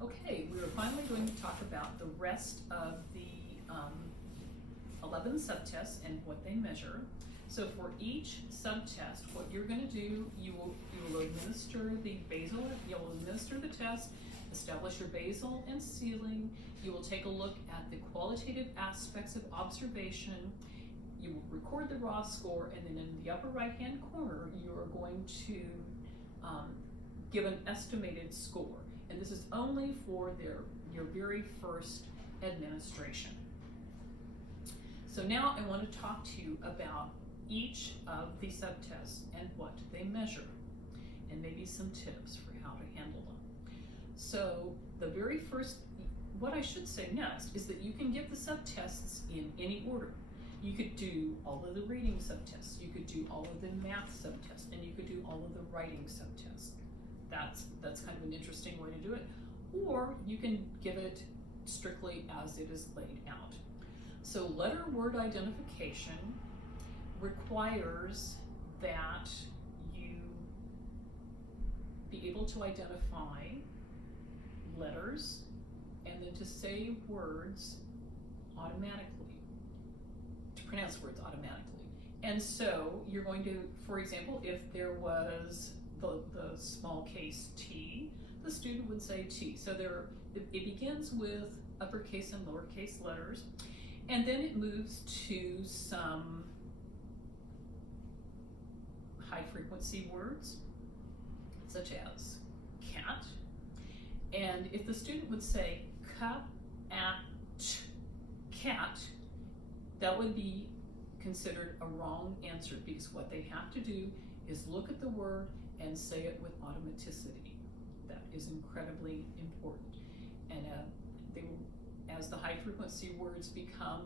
Okay, we are finally going to talk about the rest of the 11 subtests and what they measure. So for each subtest, what you're going to do, you will administer the basal, you'll administer the test, establish your basal and ceiling. You will take a look at the qualitative aspects of observation. You will record the raw score, and then in the upper right-hand corner, you are going to give an estimated score. And this is only for your very first administration. So now I want to talk to you about each of the subtests and what they measure, and maybe some tips for how to handle them. So the very first, what I should say next is that you can give the subtests in any order. You could do all of the reading subtests, you could do all of the math subtests, and you could do all of the writing subtests. That's kind of an interesting way to do it. Or you can give it strictly as it is laid out. So letter word identification requires that you be able to identify letters and then to say words automatically, to pronounce words automatically. And so you're going to, for example, if there was the small case T, the student would say T. So it begins with uppercase and lowercase letters, and then it moves to some high frequency words, such as cat. And if the student would say cat, that would be considered a wrong answer, because what they have to do is look at the word and say it with automaticity. That is incredibly important. And as the high frequency words become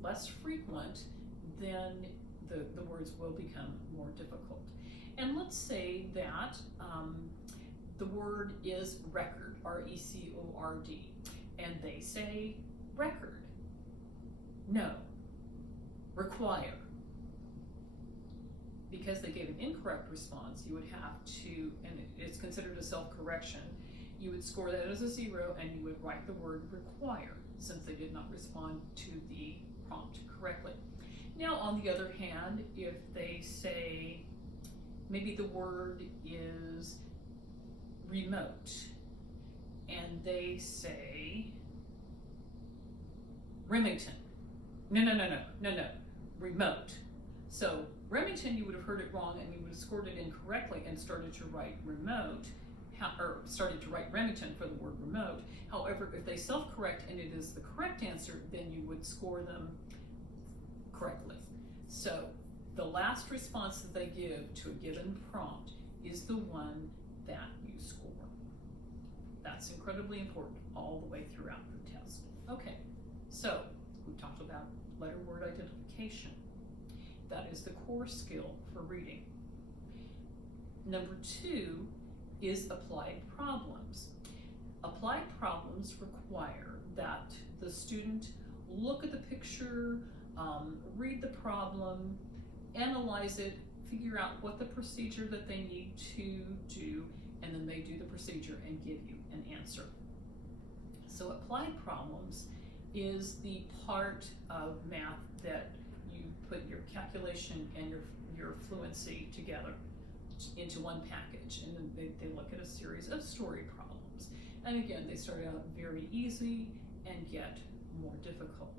less frequent, then the words will become more difficult. And let's say that the word is record, R-E-C-O-R-D, and they say record. No, require. Because they gave an incorrect response, you would have to, and it's considered a self-correction, you would score that as a 0 and you would write the word require, since they did not respond to the prompt correctly. Now, on the other hand, if they say, maybe the word is remote, and they say Remington. No, remote. So Remington, you would have heard it wrong and you would have scored it incorrectly and started to write remote, or started to write Remington for the word remote. However, if they self-correct and it is the correct answer, then you would score them correctly. So the last response that they give to a given prompt is the one that you score. That's incredibly important all the way throughout the test. Okay, so we talked about letter word identification. That is the core skill for reading. Number 2 is applied problems. Applied problems require that the student look at the picture, read the problem, analyze it, figure out what the procedure that they need to do, and then they do the procedure and give you an answer. So applied problems is the part of math that you put your calculation and your fluency together into one package, and then they look at a series of story problems. And again, they start out very easy and get more difficult.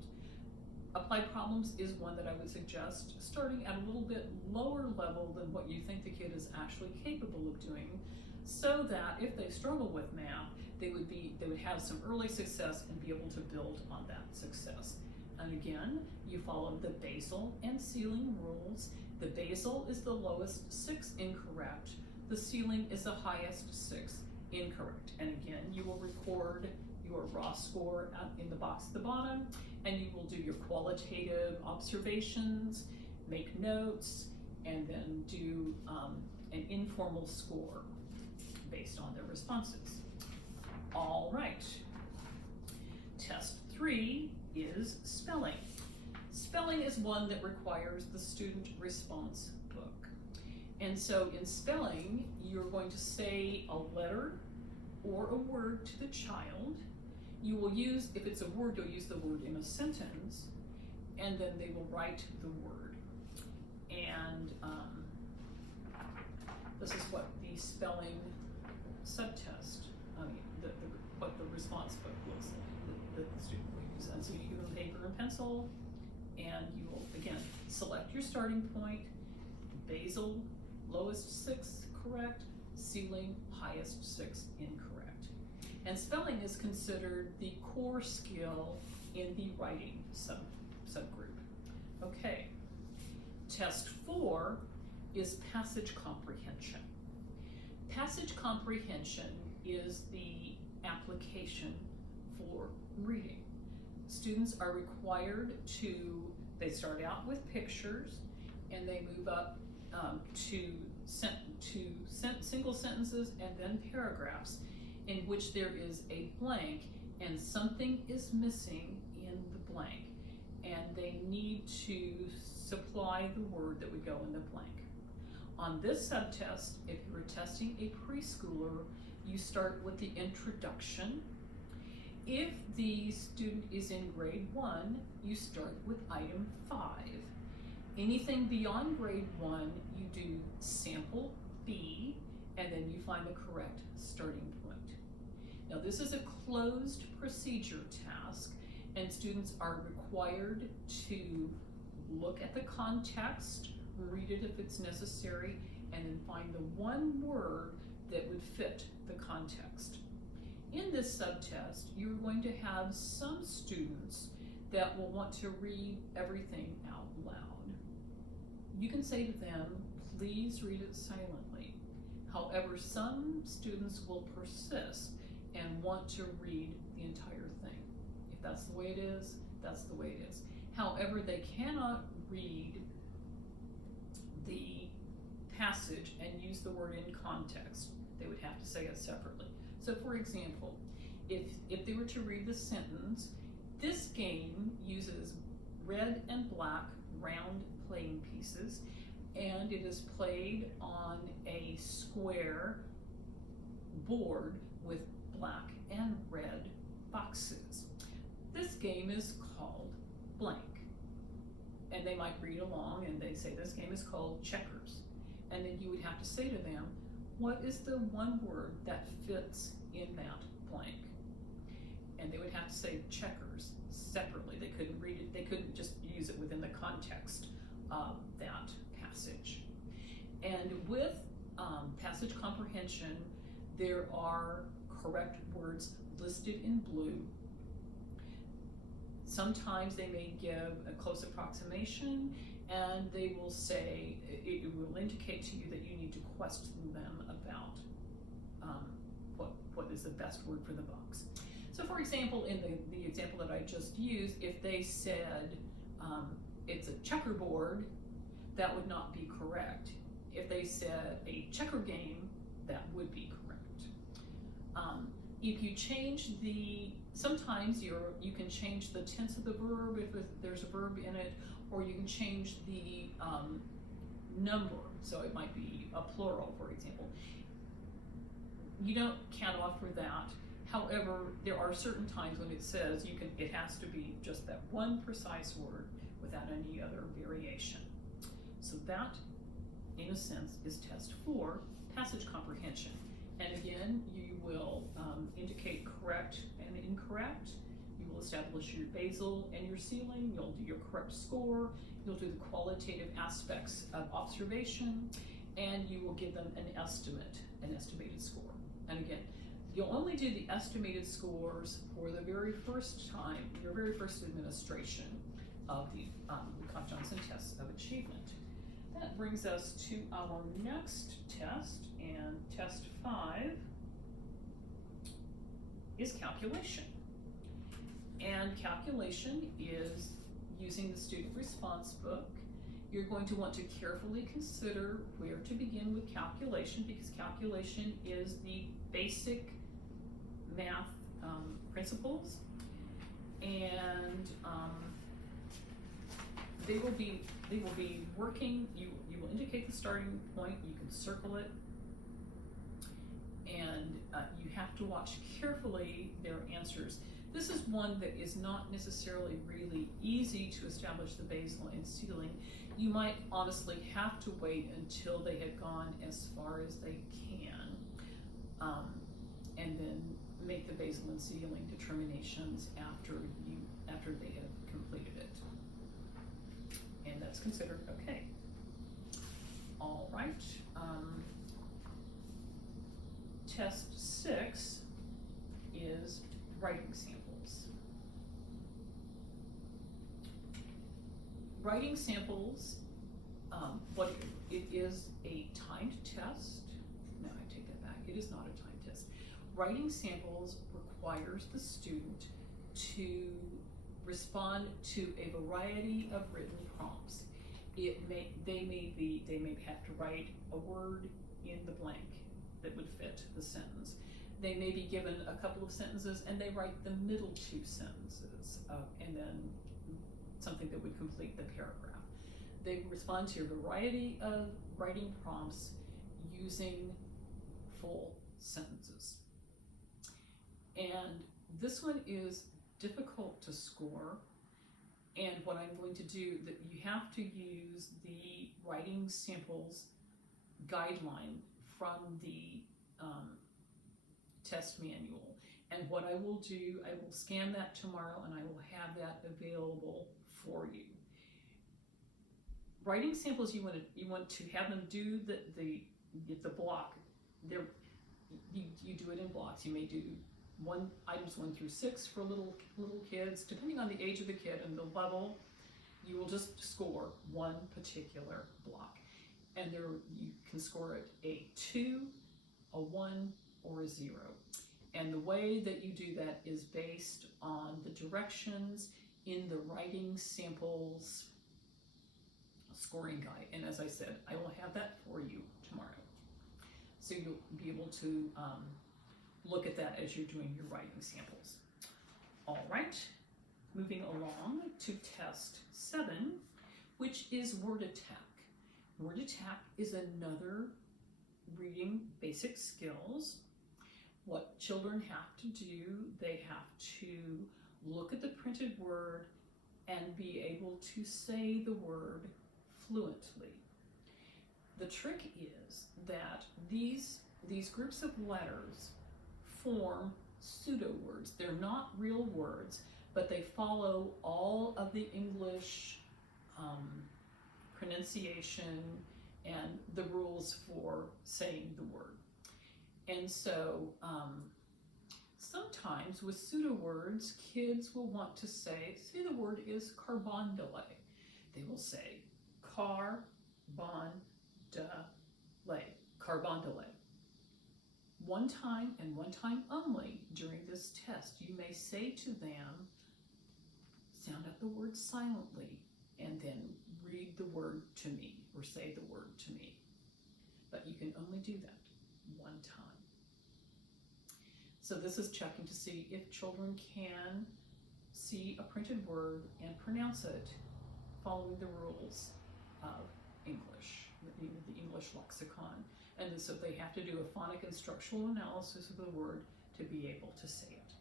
Applied problems is one that I would suggest starting at a little bit lower level than what you think the kid is actually capable of doing, so that if they struggle with math, they would have some early success and be able to build on that success. And again, you follow the basal and ceiling rules. The basal is the lowest 6 incorrect. The ceiling is the highest 6 incorrect. And again, you will record your raw score in the box at the bottom, and you will do your qualitative observations, make notes, and then do an informal score based on their responses. All right. Test 3 is spelling. Spelling is one that requires the student response book. And so in spelling, you're going to say a letter or a word to the child. You will use, if it's a word, you'll use the word in a sentence, and then they will write the word. And this is what the spelling subtest, what the response book looks like that the student will use. And so you give them paper and pencil, and you will, again, select your starting point, basal, lowest 6 correct, ceiling, highest 6 incorrect. And spelling is considered the core skill in the writing subgroup. Okay, test 4 is passage comprehension. Passage comprehension is the application for reading. Students are required to, they start out with pictures and they move up to single sentences and then paragraphs in which there is a blank and something is missing in the blank, and they need to supply the word that would go in the blank. On this subtest, if you were testing a preschooler, you start with the introduction. If the student is in grade 1, you start with item 5. Anything beyond grade 1, you do sample B, and then you find the correct starting point. Now this is a closed procedure task, and students are required to look at the context, read it if it's necessary, and then find the one word that would fit the context. In this subtest, you're going to have some students that will want to read everything out loud. You can say to them, please read it silently. However, some students will persist and want to read the entire thing. If that's the way it is, that's the way it is. However, they cannot read the passage and use the word in context. They would have to say it separately. So for example, if they were to read the sentence, this game uses red and black round playing pieces, and it is played on a square board with black and red boxes. This game is called blank. And they might read along and they say this game is called checkers. And then you would have to say to them, what is the one word that fits in that blank? And they would have to say checkers separately. They couldn't read it, they couldn't just use it within the context of that passage. And with passage comprehension, there are correct words listed in blue. Sometimes they may give a close approximation, and they will say, it will indicate to you that you need to question them about what is the best word for the box. So for example, in the example that I just used, if they said it's a checkerboard, that would not be correct. If they said a checker game, that would be correct. If you change sometimes you can change the tense of the verb if there's a verb in it, or you can change the number, so it might be a plural, for example. You can't offer that. However, there are certain times when it says it has to be just that one precise word without any other variation. So that, in a sense, is test 4, passage comprehension. And again, you will indicate correct and incorrect. You will establish your basal and your ceiling. You'll do your correct score. You'll do the qualitative aspects of observation, and you will give them an estimated score. And again, you'll only do the estimated scores for the very first time, your very first administration of the Cobb-Johnson tests of achievement. That brings us to our next test, and test 5 is calculation. And calculation is using the student response book. You're going to want to carefully consider where to begin with calculation, because calculation is the basic math principles, and they will be working. You will indicate the starting point. You can circle it, and you have to watch carefully their answers. This is one that is not necessarily really easy to establish the basal and ceiling. You might honestly have to wait until they have gone as far as they can, and then make the basal and ceiling determinations after they have completed it. And that's considered okay. All right. Test 6 is writing samples. Writing samples, it is a timed test. No, I take that back. It is not a timed test. Writing samples requires the student to respond to a variety of written prompts. They may have to write a word in the blank that would fit the sentence. They may be given a couple of sentences and they write the middle 2 sentences and then something that would complete the paragraph. They respond to a variety of writing prompts using full sentences. And this one is difficult to score, and what I'm going to do, that you have to use the writing samples guideline from the test manual. And what I will do, I will scan that tomorrow and I will have that available for you. Writing samples, you want to have them do the block. You do it in blocks. You may do items 1 through 6 for little kids. Depending on the age of the kid and the level, you will just score one particular block. And you can score it a 2, a 1, or a 0. And the way that you do that is based on the directions in the writing samples scoring guide. And as I said, I will have that for you tomorrow. So you'll be able to look at that as you're doing your writing samples. All right, moving along to test 7, which is word attack. Word attack is another reading basic skills. What children have to do, they have to look at the printed word and be able to say the word fluently. The trick is that these groups of letters form pseudo words. They're not real words, but they follow all of the English pronunciation and the rules for saying the word. And so sometimes with pseudo words, kids will want to say the word is carbondale. They will say carbondale. One time and one time only during this test, you may say to them, sound out the word silently and then read the word to me or say the word to me. But you can only do that one time. So this is checking to see if children can see a printed word and pronounce it following the rules of English, the English lexicon. And so they have to do a phonic and structural analysis of the word to be able to say it.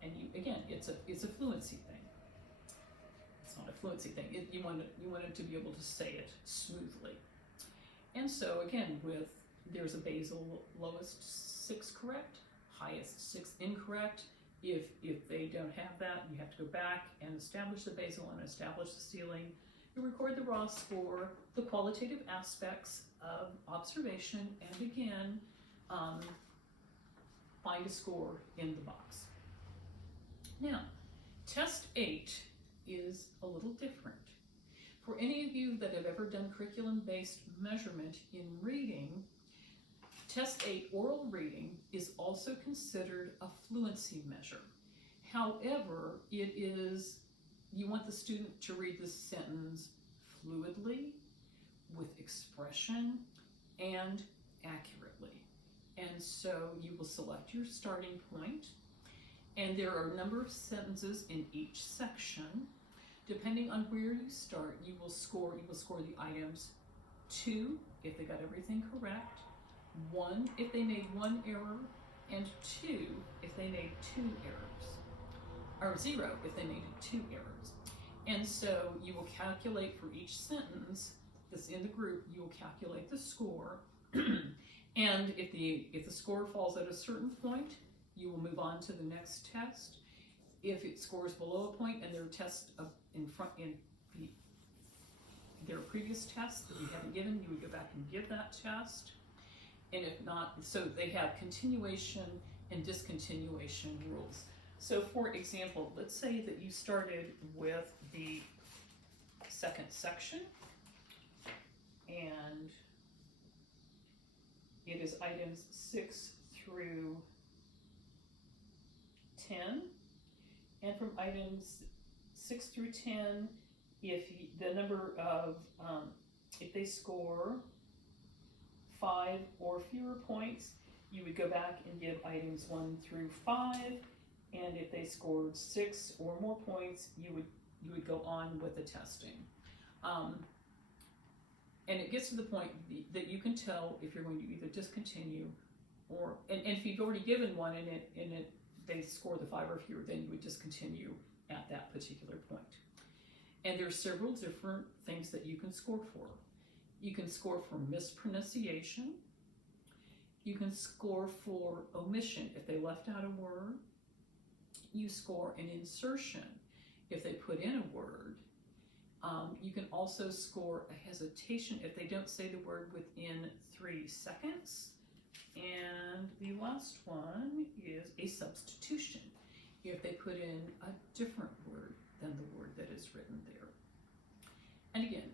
And again, it's a fluency thing. It's not a fluency thing. You want it to be able to say it smoothly. And so again, there's a basal lowest 6 correct, highest 6 incorrect. If they don't have that, you have to go back and establish the basal and establish the ceiling. You record the raw score, the qualitative aspects of observation, and again, find a score in the box. Now, test 8 is a little different. For any of you that have ever done curriculum-based measurement in reading, test 8 oral reading is also considered a fluency measure. However, you want the student to read the sentence fluidly, with expression, and accurately. And so you will select your starting point, and there are a number of sentences in each section. Depending on where you start, you will score the items 2 if they got everything correct, 1 if they made 1 error, and 2 if they made 2 errors, or 0 if they made 2 errors. And so you will calculate for each sentence that's in the group, you will calculate the score. And if the score falls at a certain point, you will move on to the next test. If it scores below a point and there are tests in their previous tests that you haven't given, you would go back and give that test. And if not, so they have continuation and discontinuation rules. So for example, let's say that you started with the second section, and it is items 6 through 10. And from items 6 through 10, if the number of, if they score 5 or fewer points, you would go back and give items 1 through 5. And if they scored 6 or more points, you would go on with the testing. And it gets to the point that you can tell if you're going to either discontinue or, and if you've already given one and they score the 5 or fewer, then you would discontinue at that particular point. And there are several different things that you can score for. You can score for mispronunciation. You can score for omission if they left out a word. You score an insertion if they put in a word. You can also score a hesitation if they don't say the word within 3 seconds. And the last one is a substitution if they put in a different word than the word that is written there. And again,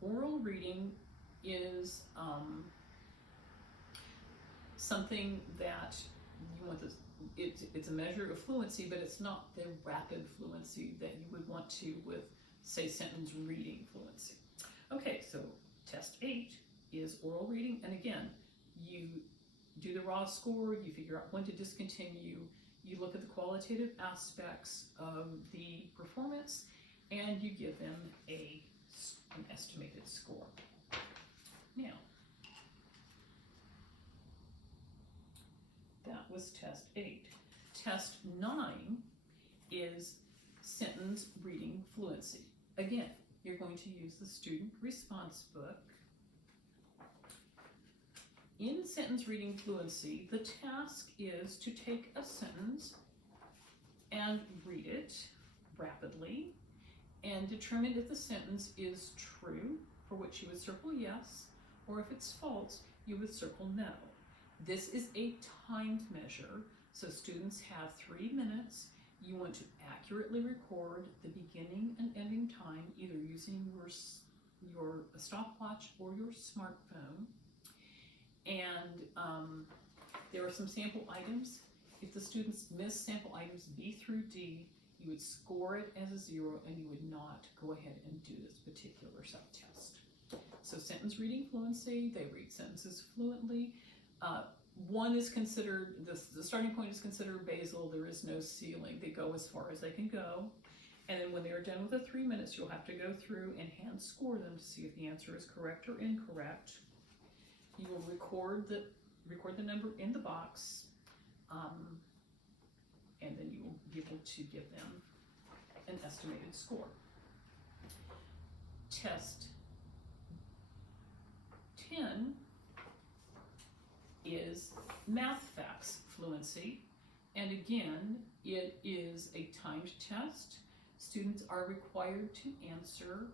oral reading is something that you want to, it's a measure of fluency, but it's not the rapid fluency that you would want to with, say, sentence reading fluency. Okay, so test 8 is oral reading, and again, you do the raw score, you figure out when to discontinue, you look at the qualitative aspects of the performance, and you give them an estimated score. Now, that was test 8. Test 9 is sentence reading fluency. Again, you're going to use the student response book. In sentence reading fluency, the task is to take a sentence and read it rapidly and determine if the sentence is true, for which you would circle yes, or if it's false, you would circle no. This is a timed measure, so students have 3 minutes. You want to accurately record the beginning and ending time, either using your stopwatch or your smartphone. And there are some sample items. If the students miss sample items B through D, you would score it as a 0 and you would not go ahead and do this particular subtest. So sentence reading fluency, they read sentences fluently. One is considered, the starting point is considered basal, there is no ceiling. They go as far as they can go. And then when they are done with the 3 minutes, you'll have to go through and hand score them to see if the answer is correct or incorrect. You will record the number in the box, and then you will be able to give them an estimated score. Test 10 is math facts fluency, and again, it is a timed test. Students are required to answer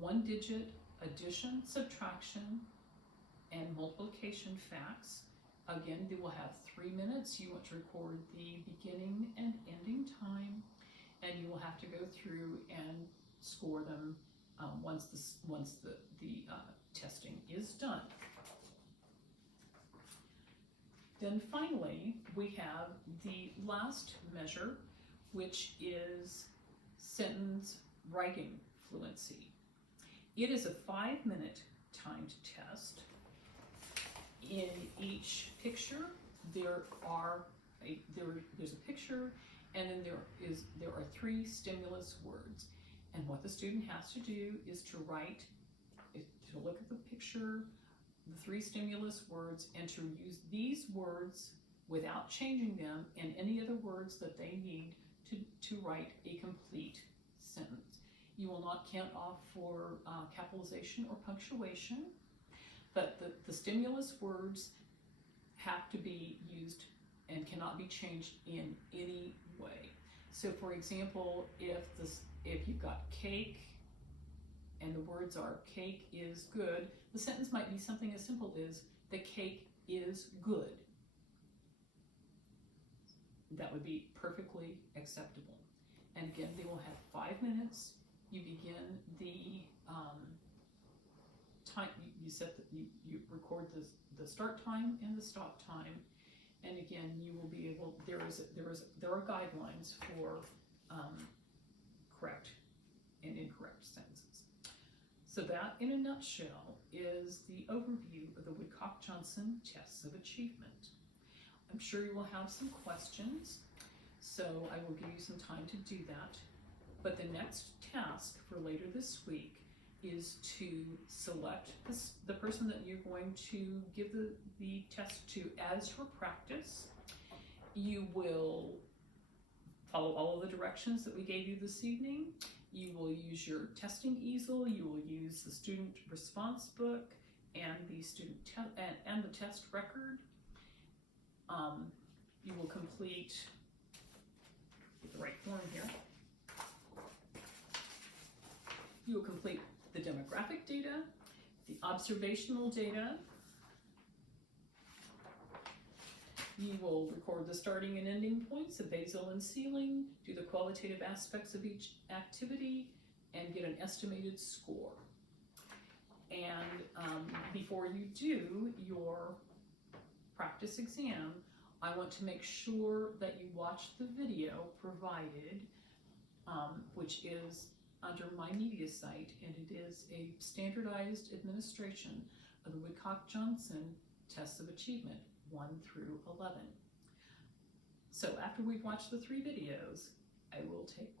1-digit addition, subtraction, and multiplication facts. Again, they will have 3 minutes. You want to record the beginning and ending time, and you will have to go through and score them once the testing is done. Then finally, we have the last measure, which is sentence writing fluency. It is a 5-minute timed test. In each picture, there's a picture, and then there are 3 stimulus words. And what the student has to do is to write, to look at the picture, the 3 stimulus words and to use these words without changing them and any other words that they need to write a complete sentence. You will not count off for capitalization or punctuation, but the stimulus words have to be used and cannot be changed in any way. So for example, if you've got cake and the words are cake is good, the sentence might be something as simple as the cake is good. That would be perfectly acceptable. And again, they will have 5 minutes. You begin the time. You record the start time and the stop time. And again, you will be able. There are guidelines for correct and incorrect sentences. So that, in a nutshell, is the overview of the Woodcock-Johnson tests of achievement. I'm sure you will have some questions, so I will give you some time to do that. But the next task for later this week is to select the person that you're going to give the test to as your practice. You will follow all of the directions that we gave you this evening. You will use your testing easel. You will use the student response book and the student and the test record. You will complete, get the right form here. You will complete the demographic data, the observational data. You will record the starting and ending points of basal and ceiling, do the qualitative aspects of each activity, and get an estimated score. And before you do your practice exam, I want to make sure that you watch the video provided, which is under my media site, and it is a standardized administration of the Woodcock-Johnson tests of achievement 1 through 11. So after we've watched the 3 videos, I will take